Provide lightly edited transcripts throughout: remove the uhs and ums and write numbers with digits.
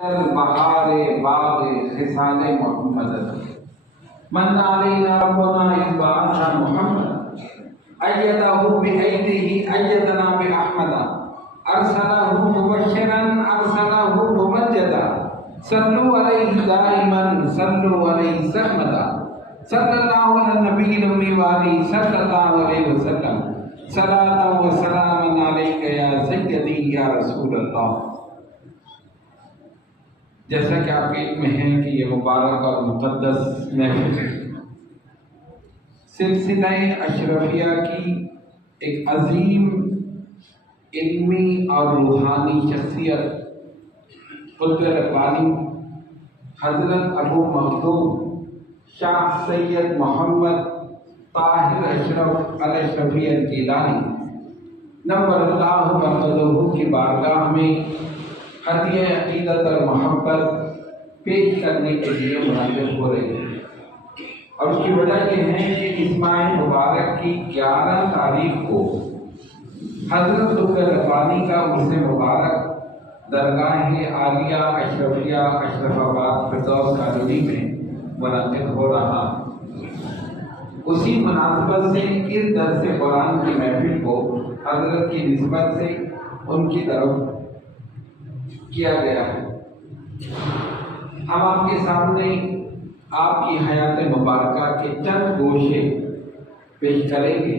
البحار باغ خصال محمد من علينا ربنا إذ بعث محمد أيده بأيده أيدنا بأحمد أرسله مبشرا أرسله ممجدا صلوا عليه دائما صلوا عليه سرمدا صلى الله على النبي الأمي وآله صلى الله عليه وسلم صلاة وسلام عليك يا سيدي يا رسول اللہ۔ جیسا کہ آپ کے علم میں ہے کہ یہ مبارک اور مقدس محفل سلسلہ اشرفیہ کی ایک عظیم علمی اور روحانی شخصیت قطب ربانی حضرت ابو مخدوم شاہ سید محمد طاہر اشرف الاشرفی الگیلانی نور اللہ مرقدہ کی بارگاہ میں ہدیہ عقیدت اور محبت پیش کرنے کے لیے منعقد ہو رہی ہے، اور اس کی وجہ یہ ہے کہ اس ماہ مبارک کی 11 تاریخ کو حضرت قطب ربانی کا عرس مبارک درگاہ عالیہ اشرفیہ اشرف آباد فردوس کالونی میں منعقد ہو رہا۔ اسی مناسبت سے اس درس قرآن کی محفل کو حضرت کی نسبت سے ان کی طرف کیا گیا ہے۔ ہم آپ کے سامنے آپ کی حیات مبارکہ کے چند گوشے پیش کریں گے۔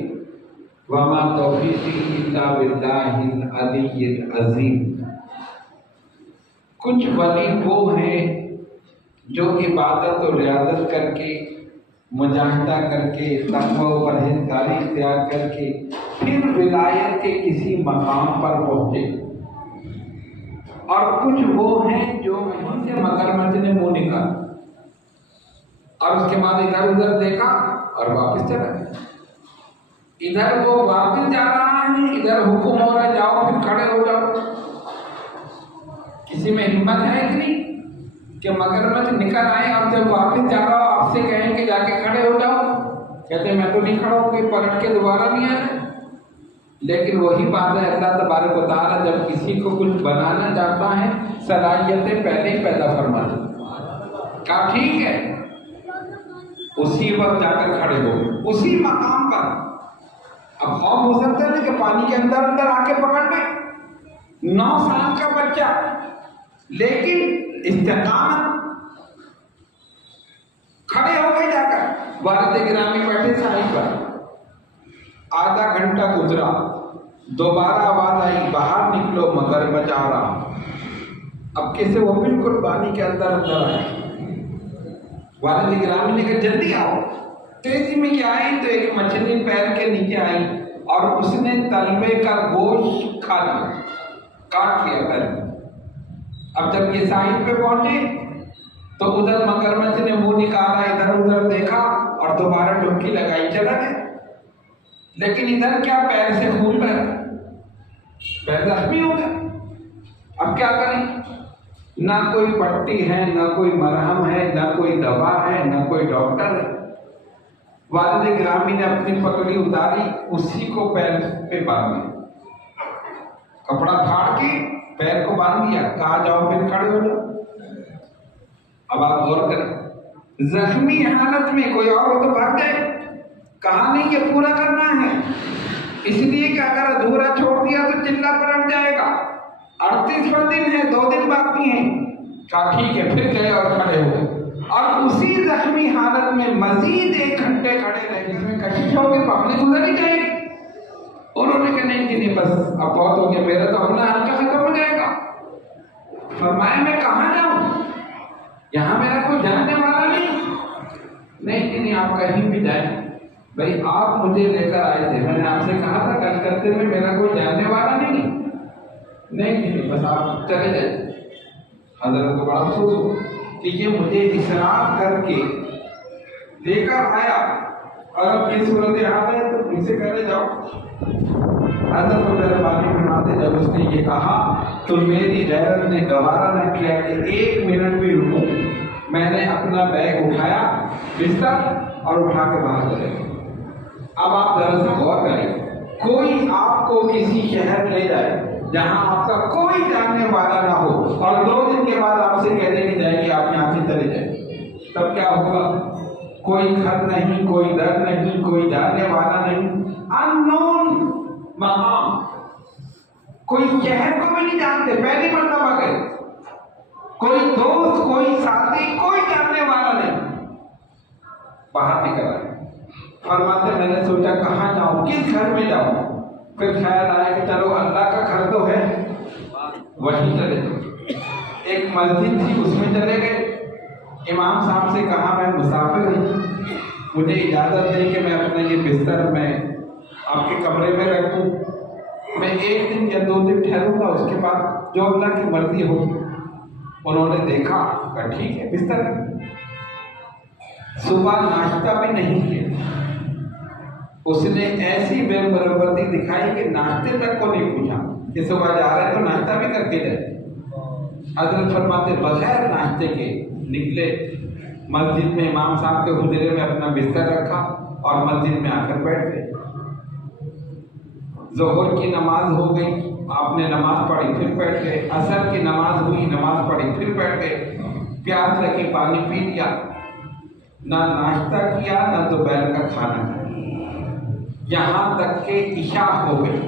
وما توفیقی الا باللہ العلی العظیم۔ کچھ ولی وہ ہیں جو عبادت و ریاضت کر کے، مجاہدہ کر کے، تقوی و پرہیزگاری اختیار کر کے پھر ولایت کے کسی مقام پر پہنچے، اور کچھ وہ ہیں جو وہیں سے مگرمچھ نے منہ نکالا اور اس کے بعد ادھر ادھر دیکھا اور واپس چلا گیا۔ ادھر وہ واپس جا رہا ہے، ادھر حکم ہو رہا ہے جاؤ پھر کھڑے ہو جاؤ۔ کسی میں ہمت ہے اتنی کہ مگرمچھ نکل آئے اور جب واپس جا رہا ہو آپ سے کہیں کہ جا کے کھڑے ہو جاؤ؟ کہتے میں تو نہیں کھڑا ہوں کہ پلٹ کے دوبارہ نہیں آنا۔ لیکن وہی بات ہے، اللہ تبارک و تعالیٰ جب کسی کو کچھ بنانا چاہتا ہے صلاحیتیں پہلے ہی پیدا فرما دیتا، کہا ٹھیک ہے، اسی وقت جا کر کھڑے ہو اسی مقام پر۔ اب خوف ہو سکتا ہے کہ پانی کے اندر اندر آ کے پکڑ لیں، 9 سال کا بچہ، لیکن استقامت، کھڑے ہو گئے جا کر۔ والد گرامی بیٹھے ساحل پر، آدھا گھنٹہ گزرا، دوبارہ آواز آئی باہر نکلو مگرمچھ آ رہا۔ اب کیسے وہ بالکل پانی کے اندر اندر آئے۔ والد گرامی نے کہا جلدی آؤ۔ تیزی میں کیا آئی تو ایک مچھلی پیر کے نیچے آئی اور اس نے تلوے کا گوشت کھا لیا، کاٹ لیا پیر۔ اب جب یہ ساحل پہ پہنچے تو ادھر مگرمچھ نے منہ نکالا، ادھر ادھر دیکھا اور دوبارہ ڈبکی لگائی، چلا گیا۔ لیکن ادھر کیا پیر سے خون بہ رہا، پیر زخمی ہو گیا۔ اب کیا کریں؟ نہ کوئی پٹی ہے، نہ کوئی مرہم ہے، نہ کوئی دوا ہے، نہ کوئی ڈاکٹر ہے۔ والد گرامی نے اپنی پگڑی اتاری، اسی کو پیر پہ باندھ دیا، کپڑا پھاڑ کے پیر کو باندھ دیا، کہا جاؤ پھر کھڑے ہو جاؤ۔ اب آپ غور کریں، زخمی حالت میں کوئی اور ہو تو بھاگ جائے، کہا نہیں یہ پورا کرنا ہے، اس لیے کہ اگر ادھورا چھوڑ دیا تو چلا پلٹ جائے گا۔ 38واں دن ہے، 2 دن باقی ہیں۔ کہا ٹھیک ہے، پھر گئے اور کھڑے ہوئے، اور اسی زخمی حالت میں مزید 1 گھنٹے کھڑے رہے، جس میں کشش ہو گئی، پبلک گزر ہی جائے گی۔ انہوں نے کہا نہیں جی نہیں، بس اب بہت ہو گیا، میرا تو اپنا حلقہ ختم ہو جائے گا۔ فرمایا میں کہاں جاؤں، یہاں میرا کوئی جاننے والا نہیں جی نہیں، آپ کہیں بھی جائیں، بھائی آپ مجھے لے کر آئے تھے، میں نے آپ سے کہا تھا کلکتے میں میرا کوئی جاننے والا نہیں جی بس آپ چلے جائیں۔ حضرت کو بڑا افسوس ہو کہ یہ مجھے اصرار کر کے لے کر آیا، اور اب یہ صورتحال ہے تو ان سے کہنے جاؤ۔ حضرت کو مہربانی فرماتے جب اس نے یہ کہا تو میری غیرت نے گوارا نہ کیا کہ 1 منٹ بھی رکوں۔ میں نے اپنا بیگ اٹھایا، بستر، اور اٹھا کے باہر چلے گئے۔ اب آپ ذرا سے غور کریں، کوئی آپ کو کسی شہر لے جائے جہاں آپ کا کوئی جاننے والا نہ ہو، اور 2 دن کے بعد آپ تب کیا ہوگا؟ کوئی گھر نہیں، کوئی در نہیں، کوئی جانے والا نہیں، اننون مقام، کوئی شہر کو بھی نہیں جانتے، پہلی مرتبہ گئے، کوئی دوست، کوئی ساتھی، کوئی جاننے والا نہیں، باہر نکل آئے۔ فرماتے میں نے سوچا کہاں جاؤں، کس گھر میں جاؤں؟ پھر خیال آیا کہ چلو اللہ کا گھر تو ہے، وہیں چلے گئے۔ ایک مسجد تھی، اس میں چلے گئے۔ امام صاحب سے کہا میں مسافر ہوں، مجھے اجازت دیں کہ میں اپنا یہ بستر میں آپ کے کمرے میں رکھوں، میں 1 دن یا 2 دن ٹھہروں گا، اس کے بعد جو اللہ کی مرضی ہو۔ انہوں نے دیکھا کہ ٹھیک ہے، بستر۔ صبح ناشتہ بھی نہیں کیا، اس نے ایسی بے برابری دکھائی کہ ناشتے تک کو نہیں پوچھا کہ صبح جا رہے تو ناشتہ بھی کر کے جائے۔ حضرت فرماتے بغیر ناشتے کے نکلے، مسجد میں امام صاحب کے حجرے میں اپنا بستر رکھا اور مسجد میں آ کر بیٹھ گئے۔ ظہر کی نماز ہو گئی، آپ نے نماز پڑھی پھر بیٹھ گئے، عصر کی نماز ہوئی، نماز پڑھی پھر بیٹھ گئے، پیاس لگی پانی پی لیا، نہ ناشتہ کیا نہ دوپہر کا کھانا کھایا، یہاں تک کہ عشاء ہو گئی۔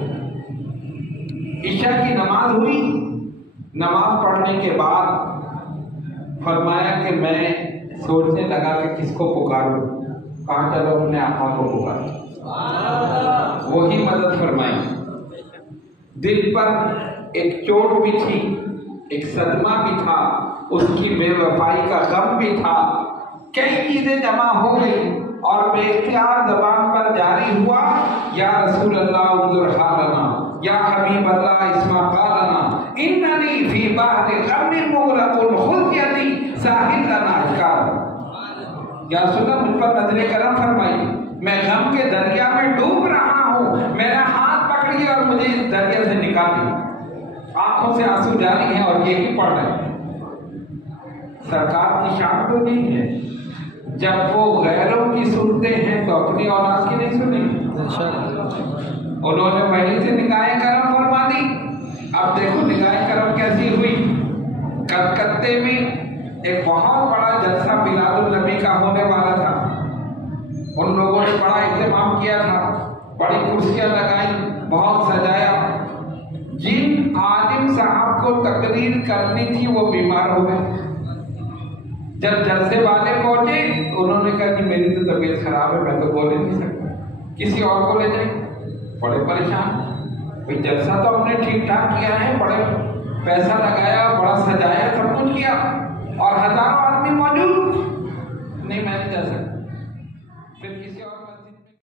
عشاء کی نماز ہوئی، نماز پڑھنے کے بعد فرمایا کہ میں سوچنے لگا کہ کس کو پکاروں، کہاں چلو اپنے آقا کو پکارو، وہی مدد فرمائی۔ دل پر ایک چوٹ بھی تھی، ایک صدمہ بھی تھا، اس کی بے وفائی کا غم بھی تھا، کئی چیزیں جمع ہو گئی اور بے اختیار زبان پر جاری ہوا، یا رسول اللہ انظر حالنا، یا حبیب اللہ اسمع قالنا، اننی فی بحر غم مغرق خذ یدی ساحل لنا اشکار۔ یا رسول اللہ مجھ پر نظر کرم فرمائیے، میں غم کے دریا میں ڈوب رہا ہوں، میرا ہاتھ پکڑیے اور مجھے اس دریا سے نکالیے۔ آنکھوں سے آنسو جاری ہیں اور یہی پڑھ رہے ہیں۔ سرکار کی شان تو نہیں ہے، جب وہ غیروں کی سنتے ہیں تو اپنی اولاد کی نہیں سنیں۔ انہوں نے وہیں سے نگاہ کرم فرما دی۔ اب دیکھو نگاہ کرم کیسی ہوئی۔ کلکتے میں ایک بہت بڑا جلسہ میلاد النبی کا ہونے والا تھا، ان لوگوں نے بڑا اہتمام کیا تھا، بڑی کرسیاں لگائی، بہت سجایا۔ جن عالم صاحب کو تقریر کرنی تھی وہ بیمار ہو گئے۔ جب جلسے والے پہنچے انہوں نے کہا کہ میری تو طبیعت خراب ہے، میں تو بول نہیں سکتا، کسی اور کو لے جائیں۔ بڑے پریشان، بھئی جلسہ تو ہم نے ٹھیک ٹھاک کیا ہے، بڑے پیسہ لگایا، بڑا سجایا، سب کچھ کیا، اور ہزاروں